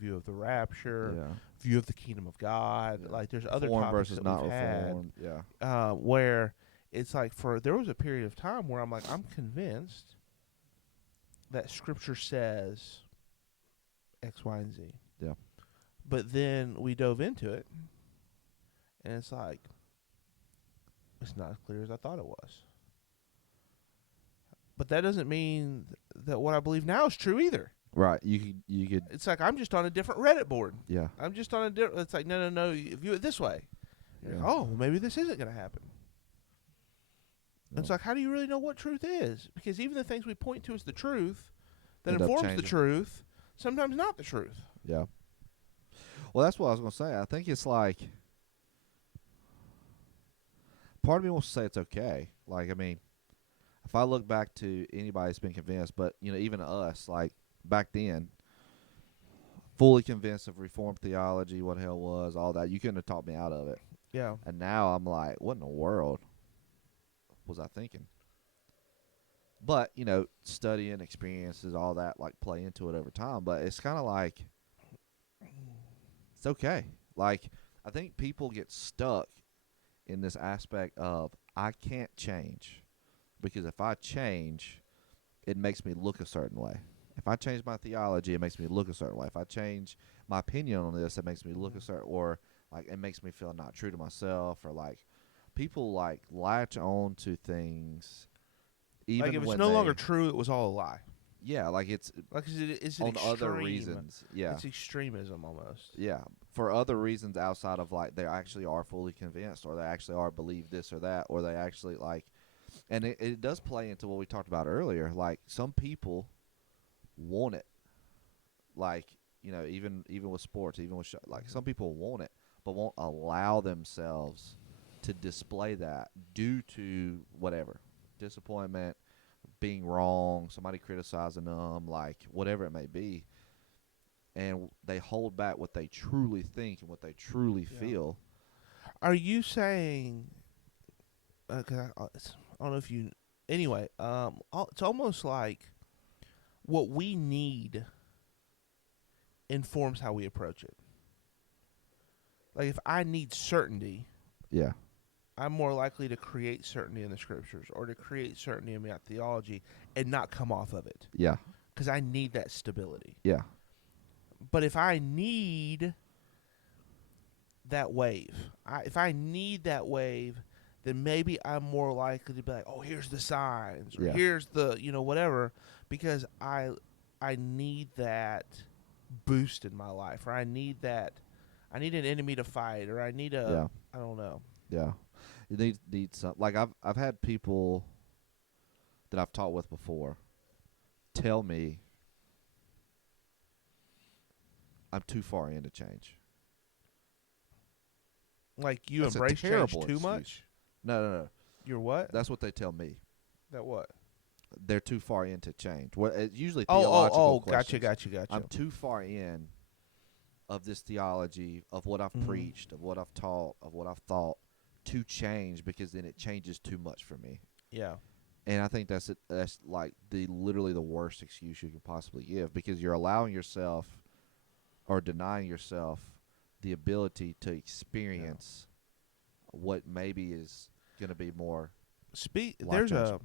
view of the rapture, view of the kingdom of God. Yeah. Like, there's other topics versus that not we've reformed. had, where it's like, there was a period of time where I'm like, I'm convinced that Scripture says X, Y, and Z. Yeah. But then we dove into it, and it's like, it's not as clear as I thought it was. But that doesn't mean that what I believe now is true either. Right. You could. It's like, I'm just on a different Reddit board. Yeah. I'm just on a different. It's like, no. You view it this way. Yeah. Oh, well, maybe this isn't going to happen. No. It's like, how do you really know what truth is? Because even the things we point to as the truth that informs the truth, sometimes not the truth. Yeah. Well, that's what I was going to say. I think it's like, part of me wants to say it's okay. Like, I mean, if I look back to anybody that's been convinced, but, even us, like, back then, fully convinced of Reformed theology, what hell was, all that, you couldn't have talked me out of it. Yeah. And now I'm like, what in the world was I thinking? But, studying, experiences, all that, like, play into it over time. But it's kind of like, it's okay. Like, I think people get stuck in this aspect of, I can't change. Because if I change, it makes me look a certain way. If I change my theology, it makes me look a certain way. If I change my opinion on this, it makes me look a certain, or like it makes me feel not true to myself, or like people like latch on to things. Even like if when it's no longer true, it was all a lie. Yeah, like it's like it's on extreme. Other reasons. Yeah, it's extremism almost. Yeah, for other reasons outside of like they actually are fully convinced, or they actually are believe this or that, or they actually like. And it does play into what we talked about earlier. Like, some people want it. Like, even with sports, even with like, some people want it, but won't allow themselves to display that due to whatever. Disappointment, being wrong, somebody criticizing them, like, whatever it may be. And they hold back what they truly think and what they truly feel. Are you saying... I don't know if you... Anyway, it's almost like what we need informs how we approach it. Like, if I need certainty, I'm more likely to create certainty in the Scriptures or to create certainty in my theology and not come off of it. Yeah. Because I need that stability. Yeah. But if I need that wave, if I need that wave... then maybe I'm more likely to be like, oh, here's the signs, or here's the, whatever, because I need that boost in my life, or I need an enemy to fight, or I need I don't know. Yeah. You need some, like I've had people that I've talked with before tell me I'm too far in to change. Like, you embrace change too much? No. You're what? That's what they tell me. That what? They're too far in to change. Well, it's usually theological questions. Gotcha. I'm too far in. of this theology, of what I've preached, of what I've taught, of what I've thought, to change, because then it changes too much for me. Yeah. And I think that's like literally the worst excuse you could possibly give, because you're allowing yourself or denying yourself the ability to experience what maybe is going to be more life-changing.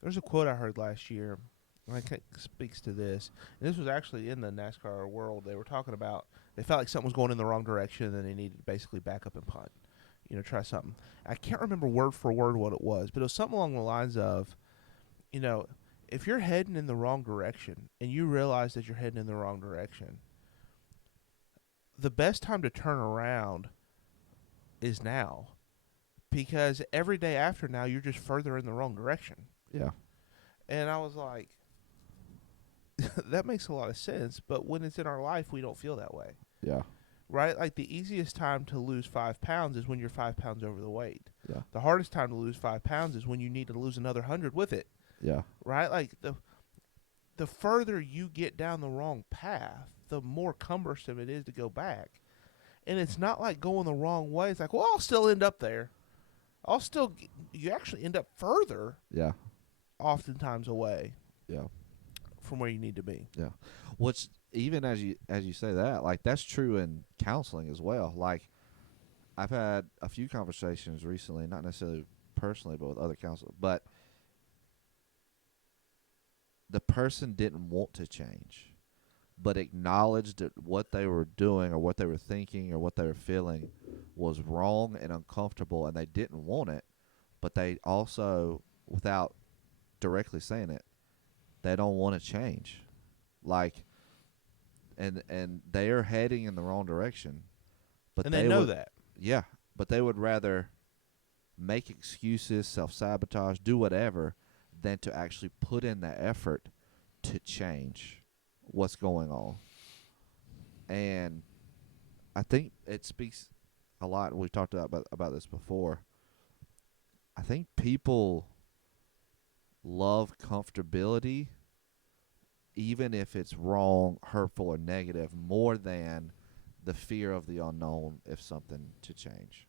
There's a quote I heard last year. I think speaks to this. And this was actually in the NASCAR world. They were talking about they felt like something was going in the wrong direction, and then they needed to basically back up and punt. Try something. I can't remember word for word what it was, but it was something along the lines of, if you're heading in the wrong direction and you realize that you're heading in the wrong direction, the best time to turn around is now, because every day after now you're just further in the wrong direction. Yeah. And I was like, that makes a lot of sense, but when it's in our life, we don't feel that way. Yeah. Right? Like, the easiest time to lose 5 pounds is when you're 5 pounds over the weight. Yeah. The hardest time to lose 5 pounds is when you need to lose another 100 with it. Yeah. Right? Like, the further you get down the wrong path, the more cumbersome it is to go back. And it's not like going the wrong way. It's like, well, I'll still end up there. You actually end up further. Yeah. Oftentimes away. Yeah. From where you need to be. Yeah. Which, even as you say that, like, that's true in counseling as well. Like, I've had a few conversations recently, not necessarily personally, but with other counselors. But the person didn't want to change, but acknowledged that what they were doing or what they were thinking or what they were feeling was wrong and uncomfortable, and they didn't want it. But they also, without directly saying it, they don't want to change. Like, and they are heading in the wrong direction. But and they know would, that. Yeah. But they would rather make excuses, self-sabotage, do whatever, than to actually put in the effort to change what's going on. And I think it speaks a lot. We've talked about this before. I think people love comfortability, even if it's wrong, hurtful, or negative, more than the fear of the unknown if something to change.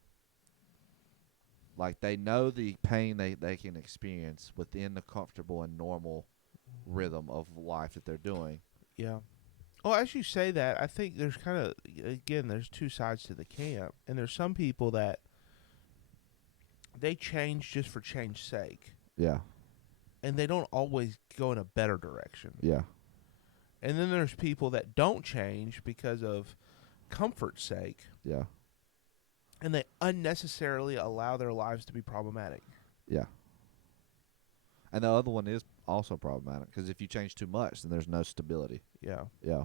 Like, they know the pain they can experience within the comfortable and normal rhythm of life that they're doing. Yeah. Well, as you say that, I think there's there's two sides to the camp. And there's some people that they change just for change's sake. Yeah. And they don't always go in a better direction. Yeah. And then there's people that don't change because of comfort's sake. Yeah. And they unnecessarily allow their lives to be problematic. Yeah. And the other one is also problematic, because if you change too much, then there's no stability. Yeah. Yeah.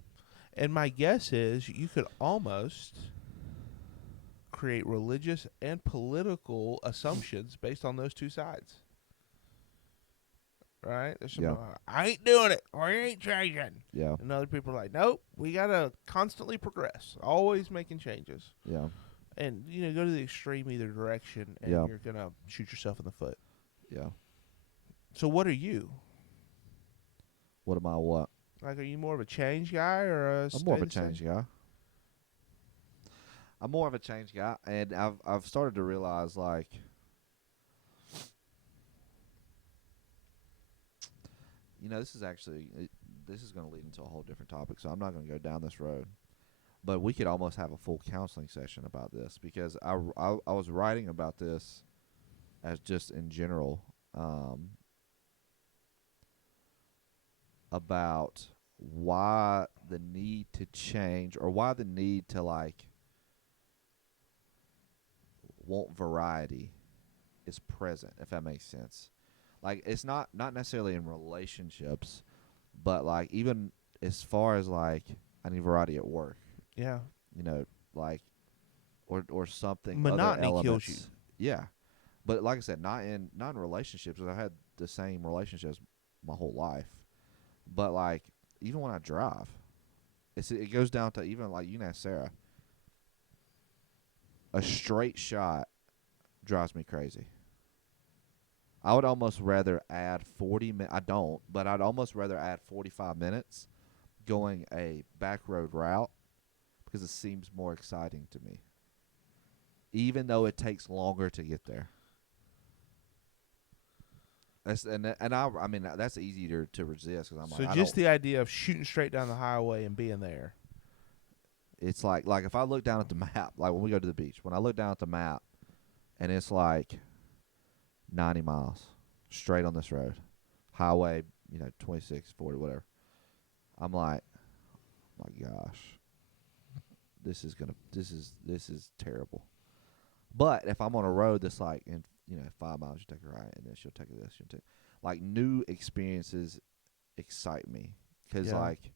And my guess is you could almost create religious and political assumptions based on those two sides. Right? There's some, I ain't doing it, or I ain't changing. Yeah. And other people are like, nope, we got to constantly progress, always making changes. Yeah. And, go to the extreme either direction, and you're going to shoot yourself in the foot. Yeah. So what are you? What am I what? Like, are you more of a change guy or I'm more of a change guy. I'm more of a change guy, and I've started to realize, like, this is going to lead into a whole different topic, so I'm not going to go down this road. But we could almost have a full counseling session about this, because I was writing about this as just in general, about why the need to change, or why the need to, like, want variety is present, if that makes sense. Like, it's not necessarily in relationships, but, like, even as far as, like, I need variety at work. Yeah. Like, or something. Monotony other kills elements. you. Yeah. But like I said, not in relationships. I've had the same relationships my whole life. But, like, even when I drive, it goes down to, even, like, you can ask Sarah, a straight shot drives me crazy. I would almost rather add 40 minutes. I don't, but I'd almost rather add 45 minutes going a back road route because it seems more exciting to me, even though it takes longer to get there. I mean that's easier to resist because I'm So like I just don't. the idea of shooting straight down the highway and being there. It's like if I look down at the map, like when we go to the beach, when I look down at the map, and it's like 90 miles straight on this road, highway, 26, 40, whatever. I'm like, my gosh, this is terrible. But if I'm on a road that's like in 5 miles, you take a right, and then she'll take this, she'll take like new experiences excite me because Yeah. like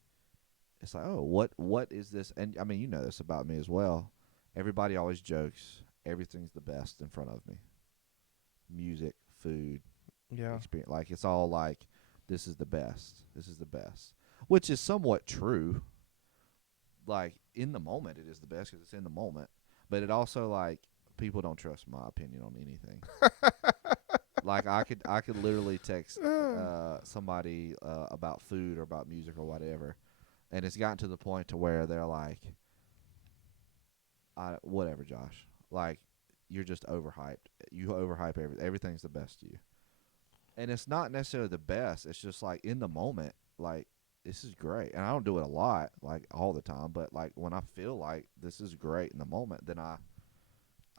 it's like, oh, what is this? And I mean, you know this about me as well. Everybody always jokes everything's the best in front of me. Music, food, Yeah. experience, like it's all like this is the best. This is the best, which is somewhat true. Like in the moment, it is the best because it's in the moment. But it also like people don't trust my opinion on anything. Like I could literally text somebody about food or about music or whatever, and it's gotten to the point to where they're like, whatever, Josh. Like you're just overhyped. You overhype everything. Everything's the best to you, and it's not necessarily the best. It's just like in the moment, like this is great, and I don't do it a lot, like all the time. But like when I feel like this is great in the moment, then I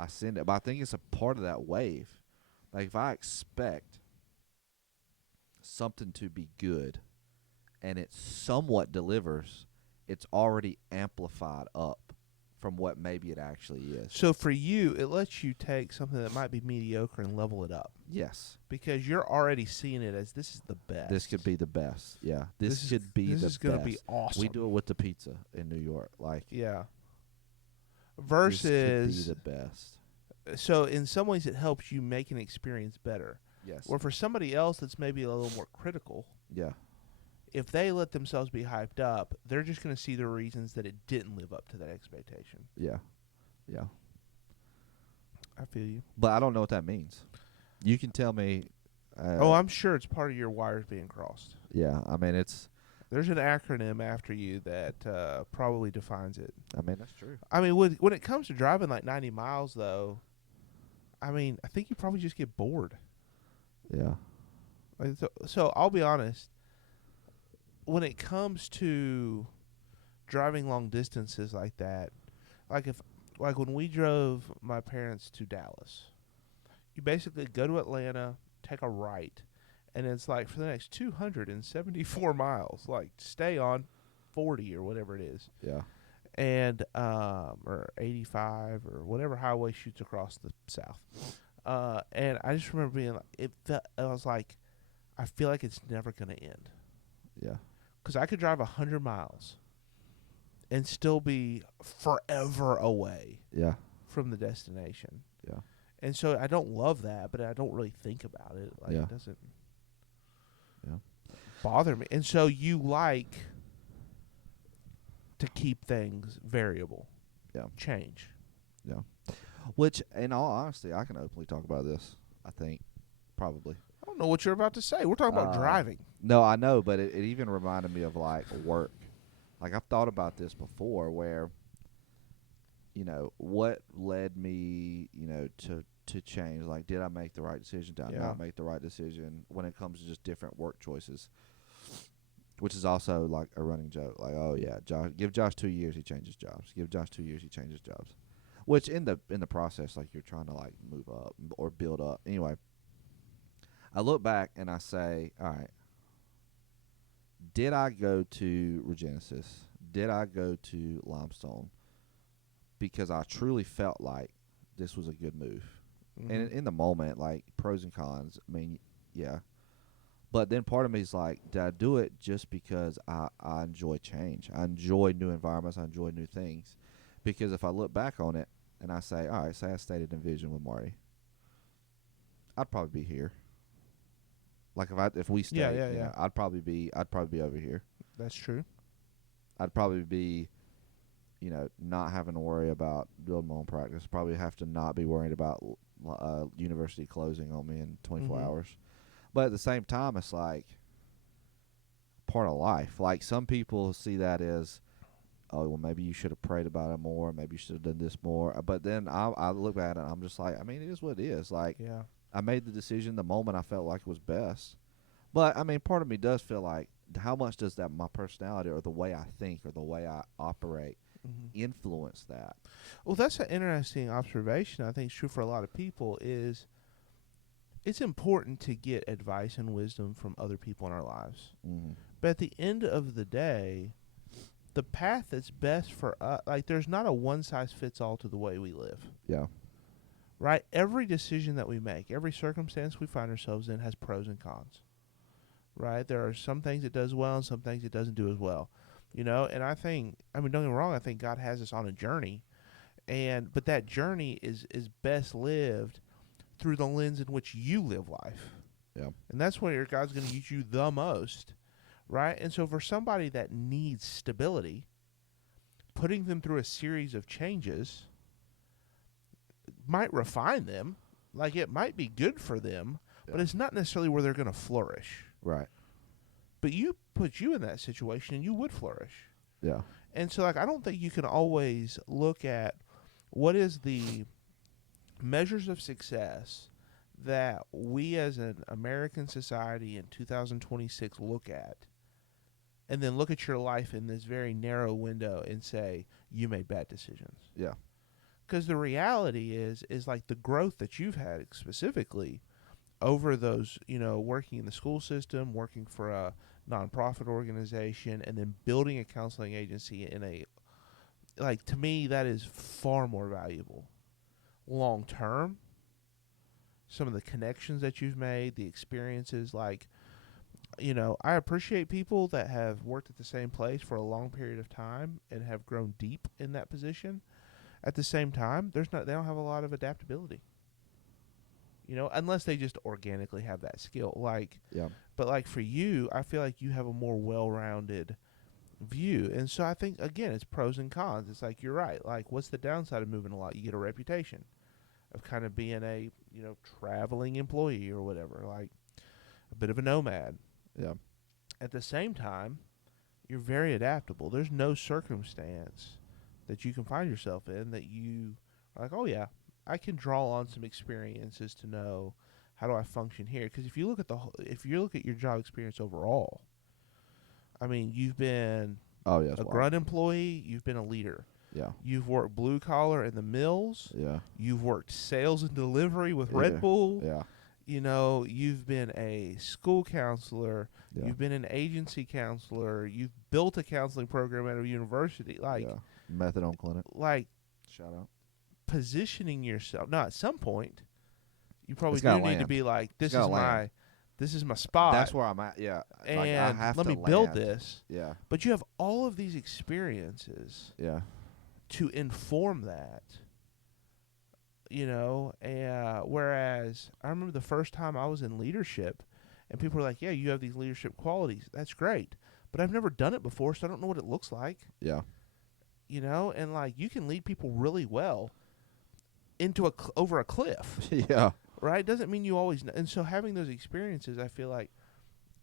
send it. But I think it's a part of that wave. Like if I expect something to be good and it somewhat delivers, it's already amplified up from what maybe it actually is. So for you, it lets you take something that might be mediocre and level it up Yes. because you're already seeing it as this is the best. This could be the best. Yeah. This could be the best. This is going to be awesome. We do it with the pizza in New York. Like Yeah. this Versus could be the best. So in some ways it helps you make an experience better. Yes. Or for somebody else that's maybe a little more critical, Yeah. if they let themselves be hyped up, they're just going to see the reasons that it didn't live up to that expectation. Yeah. Yeah. I feel you. But I don't know what that means. You can tell me. I'm sure it's part of your wires being crossed. Yeah. I mean, There's an acronym after you that probably defines it. I mean, that's true. I mean, when it comes to driving like 90 miles, though, I mean, I think you probably just get bored. Yeah. Like, so I'll be honest. When it comes to driving long distances like that, like when we drove my parents to Dallas, you basically go to Atlanta, take a right, and it's like for the next 274 miles, like stay on 40 or whatever it is. Yeah. And or 85 or whatever highway shoots across the south. And I just remember being like, I was like, I feel like it's never going to end. Yeah. Because I could drive 100 miles and still be forever away Yeah. from the destination. Yeah. And so I don't love that, but I don't really think about it. Like Yeah. it doesn't Yeah. bother me. And so you like to keep things variable. Yeah. Change. Yeah. Which, in all honesty, I can openly talk about this. I think probably. I don't know what you're about to say. We're talking about driving. No, I know, but it even reminded me of like work. Like I've thought about this before, where what led me, to change. Like, did I make the right decision? Did I not make the right decision when it comes to just different work choices? Which is also like a running joke. Like, oh yeah, give Josh 2 years, he changes jobs. Give Josh 2 years, he changes jobs. Which in the process, like you're trying to like move up or build up. Anyway, I look back and I say, all right, did I go to Regenesis? Did I go to Limestone? Because I truly felt like this was a good move. Mm-hmm. And in the moment, like pros and cons, I mean, yeah. But then part of me is like, did I do it just because I enjoy change? I enjoy new environments. I enjoy new things. Because if I look back on it and I say, all right, say I stayed at Envision with Marty, I'd probably be here. Like if we stayed, I'd probably be over here. That's true. I'd probably be, not having to worry about building my own practice. Probably have to not be worried about university closing on me in 24 hours. But at the same time, it's like part of life. Like some people see that as oh, well, maybe you should have prayed about it more. Maybe you should have done this more. But then I look at it and I'm just like, I mean, it is what it is. Like, Yeah. I made the decision the moment I felt like it was best. But, I mean, part of me does feel like, how much does that, my personality or the way I think or the way I operate, influence that? Well, that's an interesting observation. I think it's true for a lot of people. Is it's important to get advice and wisdom from other people in our lives, but at the end of the day, the path that's best for us, like there's not a one size fits all to the way we live. Yeah. Right? Every decision that we make, every circumstance we find ourselves in has pros and cons. Right? There are some things it does well and some things it doesn't do as well. You know, and I think, I mean, don't get me wrong, I think God has us on a journey, but that journey is best lived through the lens in which you live life. Yeah. And that's where God's going to use you the most. Right? And so for somebody that needs stability, putting them through a series of changes might refine them. Like, it might be good for them, but it's not necessarily where they're going to flourish. Right. But you put you in that situation and you would flourish. Yeah. And so, like, I don't think you can always look at what is the measures of success that we as an American society in 2026 look at, and then look at your life in this very narrow window and say, you made bad decisions. Yeah. Because the reality is like the growth that you've had specifically over those, you know, working in the school system, working for a nonprofit organization, and then building a counseling agency in a, like, to me, that is far more valuable. Long term, some of the connections that you've made, the experiences, like, you know, I appreciate people that have worked at the same place for a long period of time and have grown deep in that position. At the same time, they don't have a lot of adaptability. You know, unless they just organically have that skill. Like, Yeah. but like for you, I feel like you have a more well-rounded view. And so I think, again, it's pros and cons. It's like, you're right. Like, what's the downside of moving a lot? You get a reputation of kind of being a, you know, traveling employee or whatever, like a bit of a nomad. Yeah. At the same time, you're very adaptable. There's no circumstance that you can find yourself in that you are like, oh yeah, I can draw on some experiences to know how do I function here. Because if you look at your job experience overall, I mean, you've been a grunt employee, you've been a leader. Yeah. You've worked blue collar in the mills. Yeah. You've worked sales and delivery with Red Bull. Yeah. You know, you've been a school counselor. Yeah. You've been an agency counselor. You've built a counseling program at a university. Like, methadone clinic. Like, shout out. Positioning yourself. Now, at some point, you probably It's do gotta need to land. be like, this It's is gotta my spot. That's where I'm at. Yeah. And like, I have let to me build land. this. Yeah. But you have all of these experiences. Yeah. To inform that. You know, whereas I remember the first time I was in leadership, and people were like, yeah, you have these leadership qualities. That's great. But I've never done it before, so I don't know what it looks like. Yeah. You know, and like, you can lead people really well into over a cliff. Yeah. Right? Doesn't mean you always know. And so having those experiences, I feel like,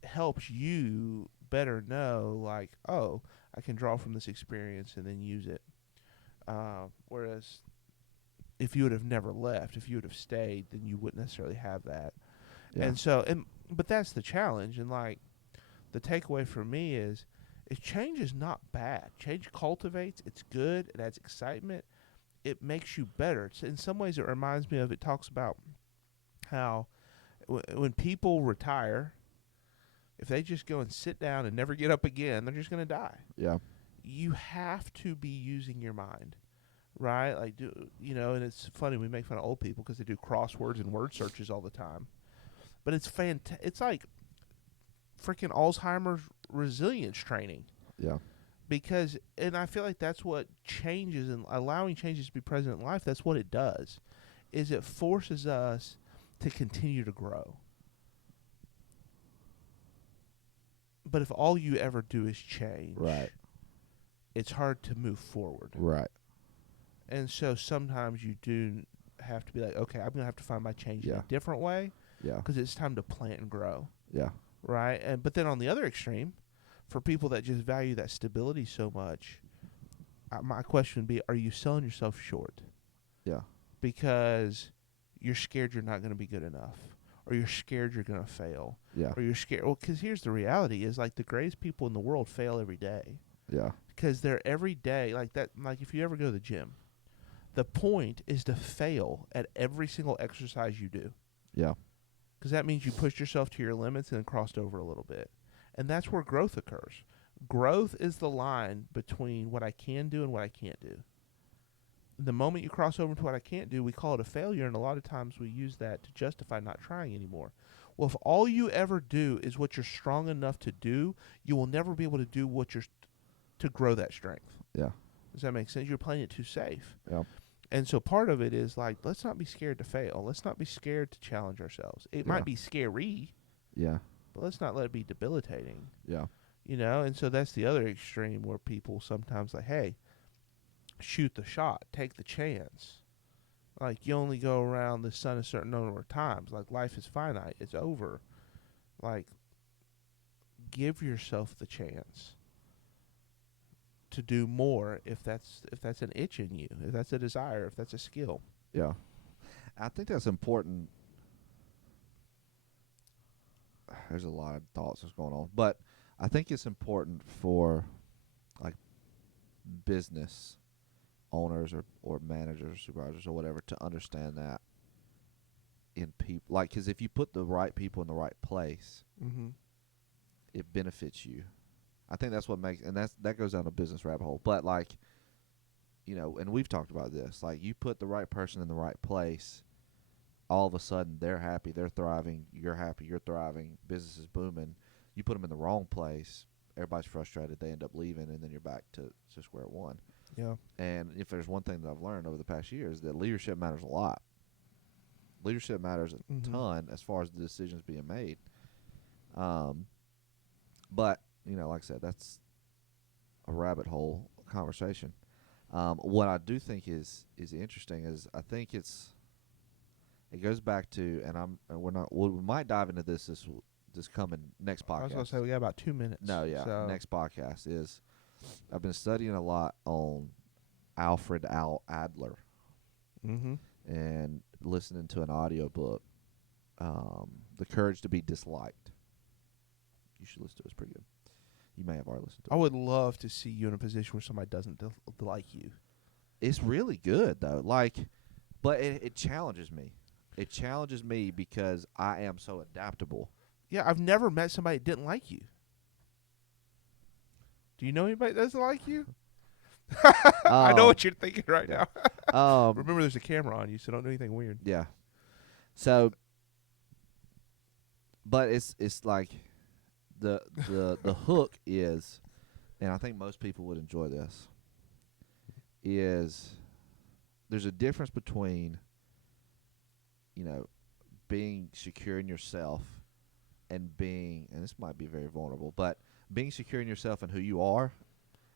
helps you better know, like, oh, I can draw from this experience and then use it. Whereas if you would have never left, if you would have stayed, then you wouldn't necessarily have that. Yeah. And so, but that's the challenge. And like, the takeaway for me is change is not bad. Change cultivates. It's good. It adds excitement. It makes you better. In some ways, it reminds me of, it talks about how when people retire, if they just go and sit down and never get up again, they're just going to die. Yeah. You have to be using your mind. Right? Like, you know, and it's funny, we make fun of old people because they do crosswords and word searches all the time. But it's it's like freaking Alzheimer's resilience training. Yeah. Because, and I feel like that's what changes, and allowing changes to be present in life, that's what it does, is it forces us to continue to grow. But if all you ever do is change, right, it's hard to move forward. Right. And so sometimes you do have to be like, okay, I'm going to have to find my change in a different way. Yeah. Because it's time to plant and grow. Yeah. Right? But then on the other extreme, for people that just value that stability so much, my question would be, are you selling yourself short? Yeah. Because you're scared you're not going to be good enough, or you're scared you're going to fail, Yeah. or you're scared. Well, because here's the reality: is like the greatest people in the world fail every day. Yeah. Because they're every day like that. Like if you ever go to the gym, the point is to fail at every single exercise you do. Yeah. Because that means you pushed yourself to your limits and then crossed over a little bit, and that's where growth occurs. Growth is the line between what I can do and what I can't do. The moment you cross over into what I can't do, we call it a failure, and a lot of times we use that to justify not trying anymore. Well, if all you ever do is what you're strong enough to do, you will never be able to do what you're to grow that strength. Yeah. Does that make sense? You're playing it too safe. Yeah. And so part of it is like, let's not be scared to fail. Let's not be scared to challenge ourselves. It might be scary, Yeah. but let's not let it be debilitating. Yeah. You know, and so that's the other extreme where people sometimes like, hey, shoot the shot, take the chance. Like, you only go around the sun a certain number of times. Like, life is finite. It's over. Like, give yourself the chance to do more if that's an itch in you, if that's a desire, if that's a skill. Yeah. I think that's important. There's a lot of thoughts that's going on, but I think it's important for like business owners or managers, supervisors, or whatever to understand that in people. Like, because if you put the right people in the right place, it benefits you. I think that's what makes, and that goes down a business rabbit hole. But like, you know, and we've talked about this. Like, you put the right person in the right place, all of a sudden they're happy, they're thriving, you're happy, you're thriving, business is booming. You put them in the wrong place, everybody's frustrated, they end up leaving, and then you're back to square one. Yeah. And if there's one thing that I've learned over the past year is that leadership matters a lot. Leadership matters a ton as far as the decisions being made. But, you know, like I said, that's a rabbit hole conversation. What I do think is interesting is I think it goes back to, and we might dive into this coming next podcast. I was going to say we got about 2 minutes. No, yeah. So next podcast is, I've been studying a lot on Alfred Adler. And listening to an audiobook, The Courage to be Disliked. You should listen to it. It's pretty good. You may have already listened to it. I would love to see you in a position where somebody doesn't like you. It's really good, though. Like, but it challenges me. It challenges me because I am so adaptable. Yeah, I've never met somebody that didn't like you. Do you know anybody that doesn't like you? I know what you're thinking right now. Remember, there's a camera on you, so don't do anything weird. Yeah. So, but it's like the hook is, and I think most people would enjoy this, is there's a difference between, you know, being secure in yourself and being, and this might be very vulnerable, but being secure in yourself and who you are,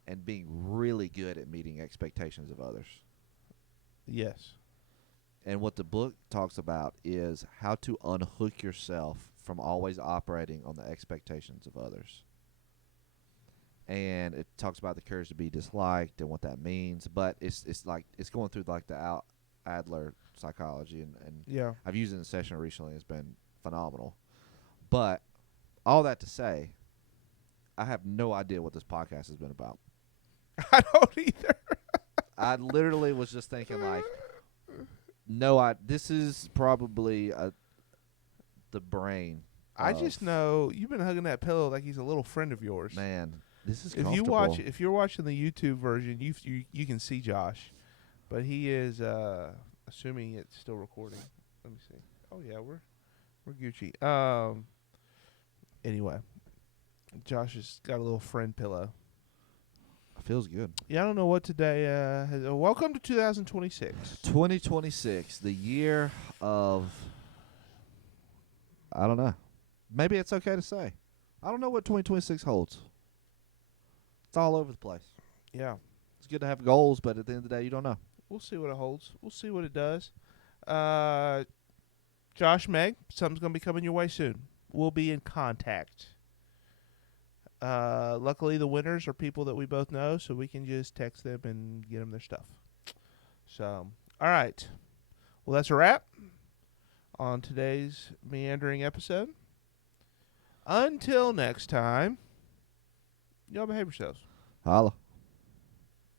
and being really good at meeting expectations of others. Yes. And what the book talks about is how to unhook yourself from always operating on the expectations of others. And it talks about the courage to be disliked and what that means, but it's like it's going through like the Adler psychology, and yeah, I've used it in a session recently. It's been phenomenal. But all that to say, I have no idea what this podcast has been about. I don't either. I literally was just thinking like, this is probably the brain. I just know you've been hugging that pillow like he's a little friend of yours. Man, this is if you're watching the YouTube version, you can see Josh, but he is assuming it's still recording. Let me see. Oh yeah, we're Gucci. Anyway, Josh has got a little friend pillow. Feels good. Yeah, I don't know what today has. Welcome to 2026. 2026, the year of, I don't know. Maybe it's okay to say. I don't know what 2026 holds. It's all over the place. Yeah. It's good to have goals, but at the end of the day, you don't know. We'll see what it holds. We'll see what it does. Josh, Meg, something's going to be coming your way soon. We'll be in contact. Luckily, the winners are people that we both know, so we can just text them and get them their stuff. So, all right. Well, that's a wrap on today's meandering episode. Until next time, y'all behave yourselves. Holla.